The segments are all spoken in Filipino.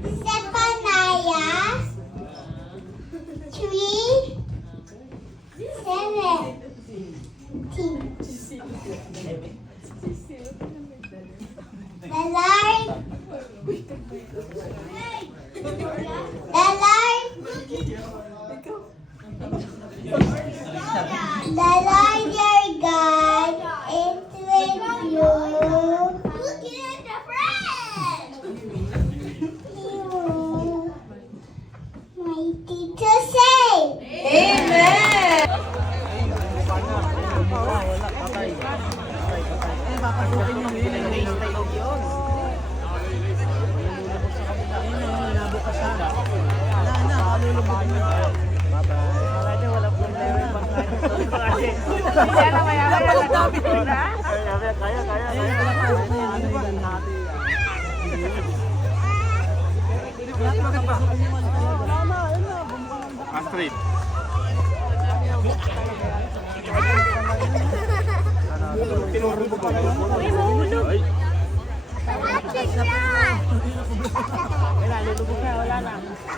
Zephaniah 3:17. The Lord your God is with you. Look at the friend. You mighty to save. Amen! Astrid.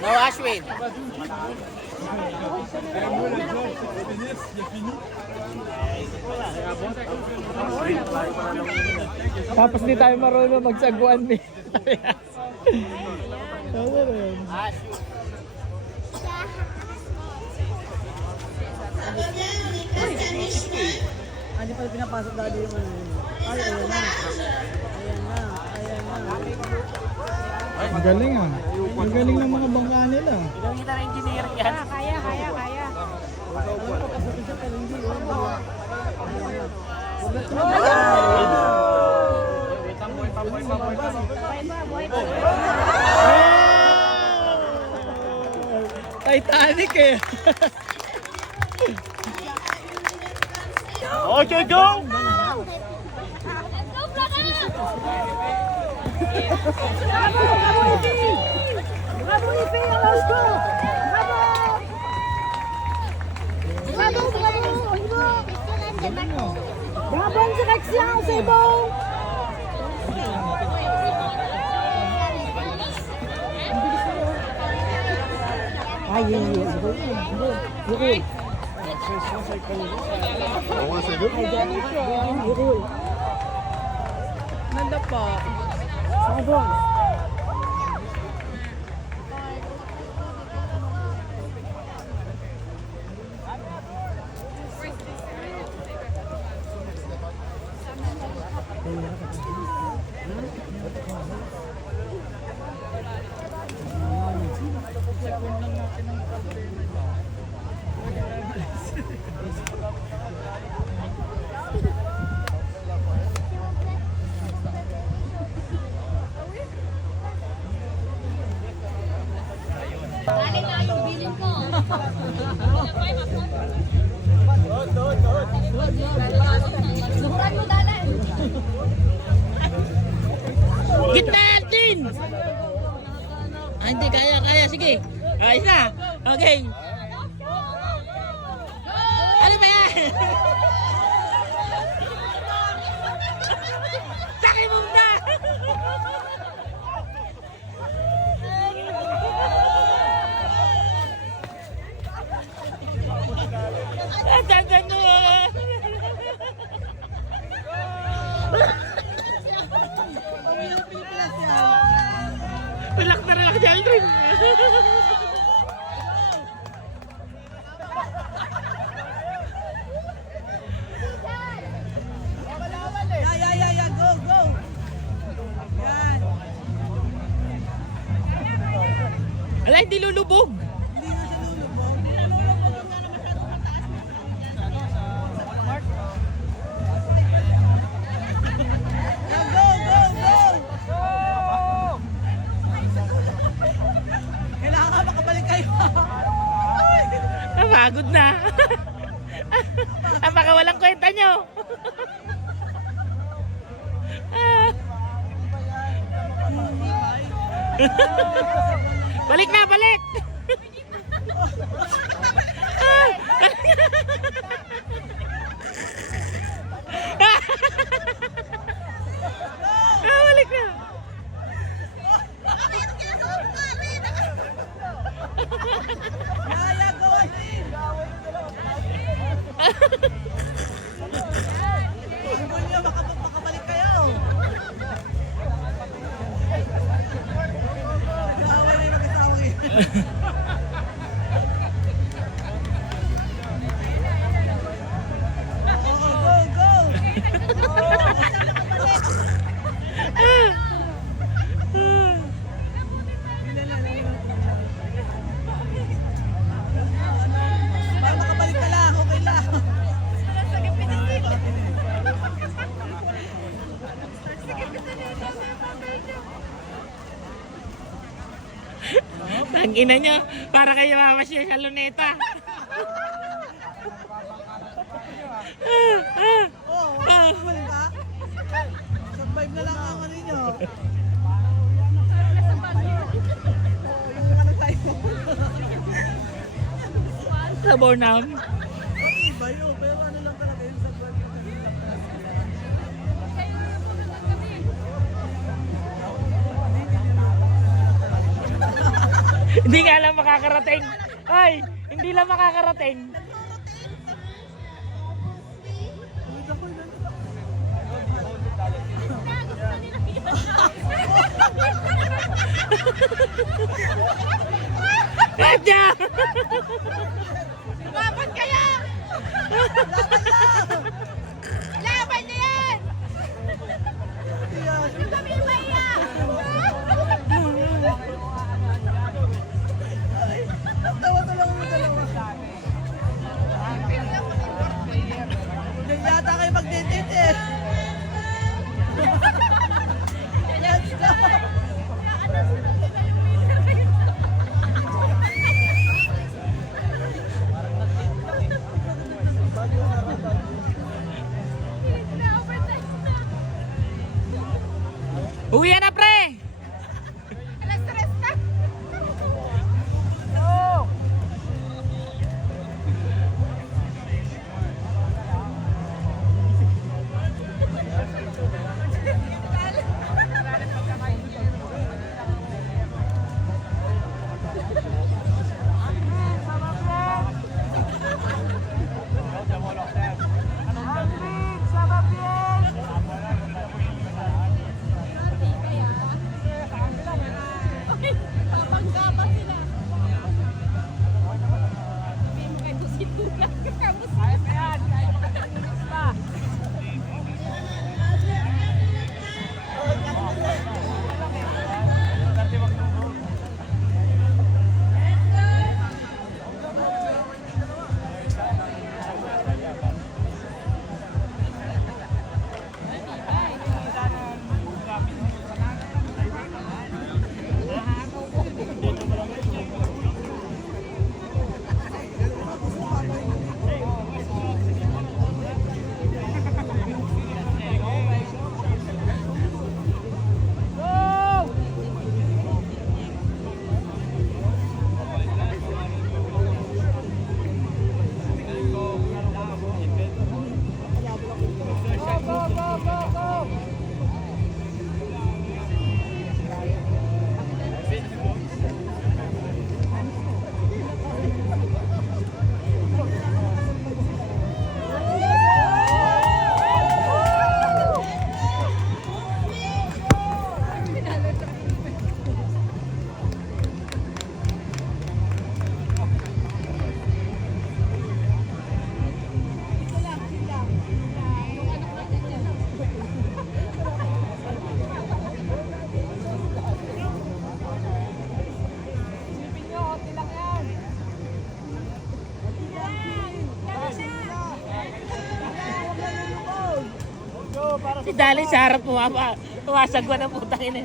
No, Ashwin. Tapos di tayo marunong magsagwan ni. Hindi pa pinapasok dali yung ano. Ay, ayan na. Ang galing ah. Ang galing ng mga bangka nila. Ilang kita na engineer yan. Kaya. Titanic eh. Okay, go! Bravo, Ipe! Let's go! Bravo! Bravo ang seleksyon sa ibong! Ay, Nanda pa. Sabon. Gitna din! Ah, hindi, kaya. Sige. Ayos na. Okay. Ano ba yan? Sakay mo na! Tantan mo! Pilak na rin dyan rin. Go! Yan. Ala, hindi lulubog. Kailangan makabalik kayo. Napagod na. Baka walang kwenta nyo. Balik na, balik! Balik na! Para makabalik ka lang, okay lang. Tangina nyo, para kayo mamasyal sa luneta. Balik ka? Survive na lang ang ano ninyo. Yung ano tayo. Sa Bornam. Iba yun, pero ano lang talaga yung survive yung kanila. Hindi nga lang makakarating. Ay, hindi lang makakarating. Radya! Laban kaya! Laban niya yan! Hindi kami maiyak! Tawa lang mo dalawa. Diyan yata kayo magdedate eh. Let's go! Uwi na, pre! Alas 3 na! Si Dali sa harap mo, tumasagwa ng putang ina.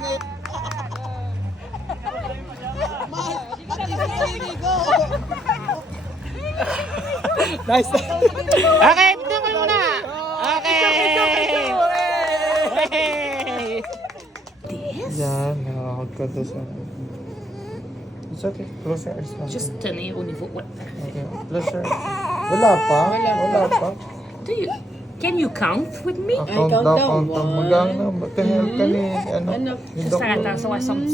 init. Mahal, at least naliligo. Nice. Okay, dito kayo muna. Okay. Hey. Yan, nakakagkado sa... It's okay. Close your eyes. Just tenez au niveau. What? Okay. Close your eyes. Wala pa. Wala pa. Do you? Can you count with me? Count count daw, down. count down. One. Magana, magkahel ka ni, ano, yung Just doktor. attends, so I some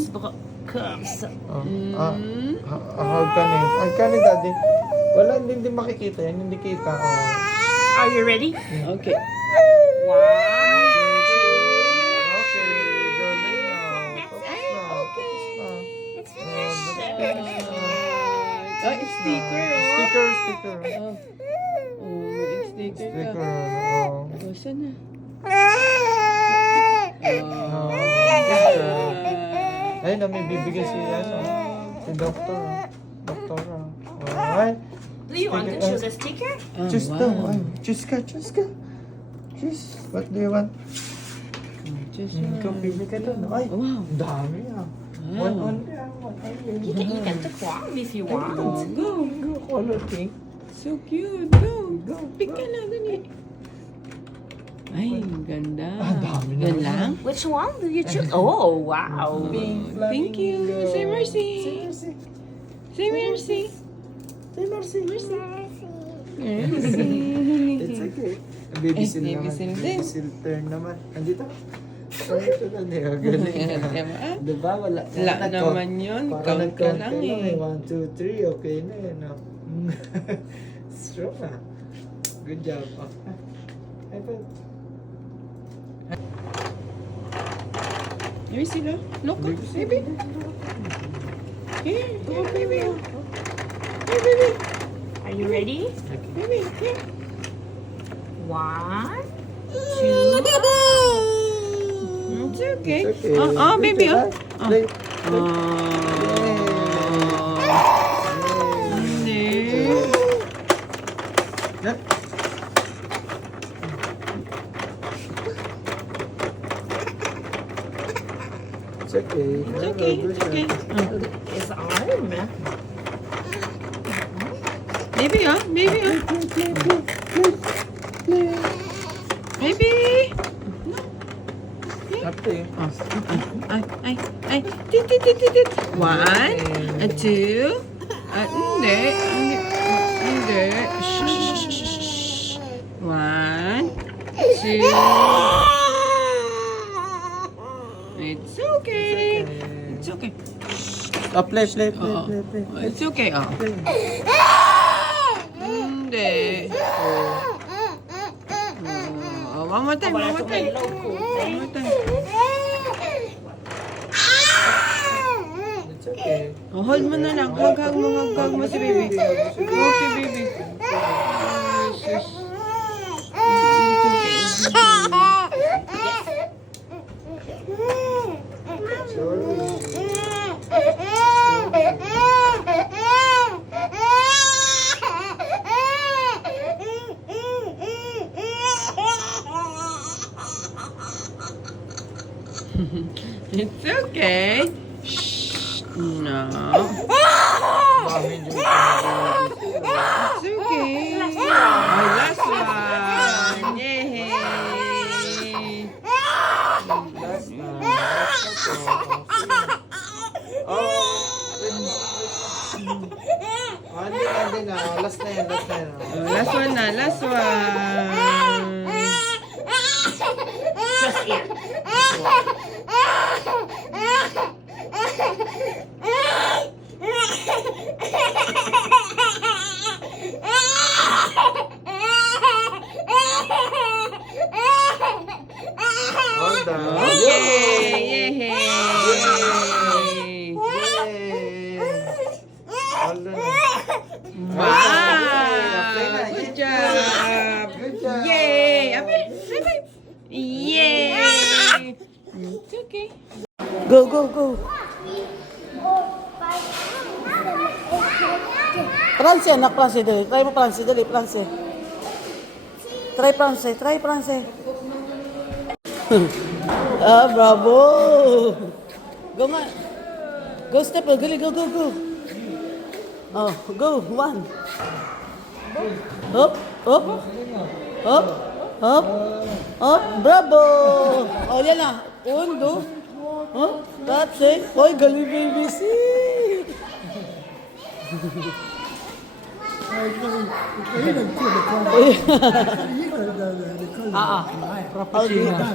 comme ça. Ahag ka ni. Ay, ka ni, daddy. Wala, hindi makikita yan. Hindi kita. Are you ready? Okay. One. Okay, galing na. Tapos na. Oh, sticker. Sticker, sticker. Oh, may sticker Sticker, ka. oh. Oh, saan na? Oh, sticker. Ayun na, may bibigay si, si doctor. Doktora. Alright. Do you want to choose a sticker? Choose daw. Ay, choose ka, choose ka. Choose. What do you want? Ikaw, pili ka doon. Ay, Wow. ang dami ah. One only ah. You can eat at the farm if you want. Go. Go, color pink. So cute. Go. Pick ka na, dali. Ay, ganda. dami na. Yan lang? Which one do you choose? Oh, wow. Pink, Thank you. Say mercy. Mercy. Say mercy. Say mercy. Mercy. It's okay. Baby Eh, seal naman. baby seal din. Baby seal turn naman. Andito. Ito na niya. Galing na. Diba? Diba? Wala. Wala naman yun. Parang Count ka nag-count lang eh. 1, 2, 3. Okay na yun. Strong ah. Good job. Ay, pa. Here, sila. Look up, baby. Here, go, baby. Here, baby. Are you ready? Baby, here. 1, 2. It's okay. It's okay. Oh, baby, oh. Play. Hindi. Yan. It's okay. It's okay. It's okay. His arm. Baby, oh. Baby, oh. Baby. Ate. Ay. Tit. 1, 2. Hindi. Hindi. Shh. 1, 2. It's okay. It's okay. Play. Oo. It's okay, oh. Hindi. Oh, one more time. Wala to may logo. One more time. It's okay. Oh, hold mo na lang. Hug mo si baby. Hug si baby. It's okay. Shh. No. Mami, hindi mo It's okay. Oh, last one. Yay. Hindi na. Last na yan. Oh, last one na. Last one. Just here. All done. Yay. Yay. All done. Wow. Good job. Good job. Yay. High-five. Yay. It's okay. Go. Pranse, anak, pranse, dali. Try mo pranse, dali, pranse. Try pranse. Ah, bravo! Go nga. Go, Steph. Gali, go, go, go. Oh, go. One. Up, up. Up, up. Up. Bravo! Oh, yan na. Undo. Oh, that's it. Oy, gali, baby. See? Propaganda,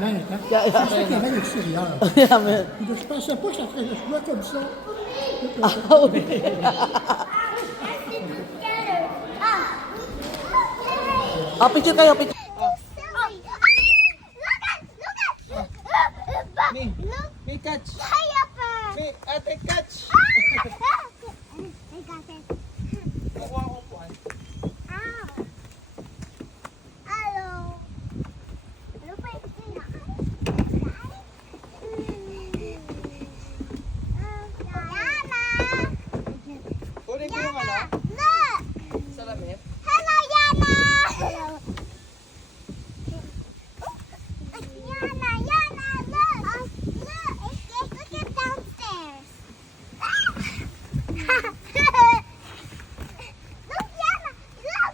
Yeah, yeah. c'est qu'il y avait ici, là. Yeah, man. Je ne pensais pas que ça ferait le choix comme ça. Ah, oui. Ah, picture kayo, picture. Me catch. Me, ate catch. Nakuha ko po. Kunin ko yung ano? Salamin. Hello, Yana! Hello. Yana, Yana, look! Look at downstairs. Look, Yana! Look,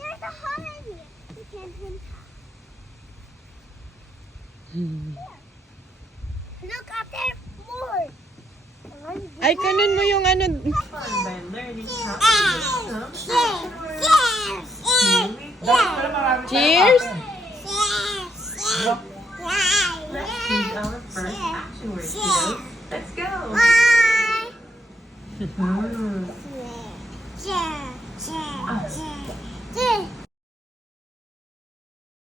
there's a hole in here. You can't even look up there more. Ay, kanon mo yung ano. Cheers! Let's go. Bye.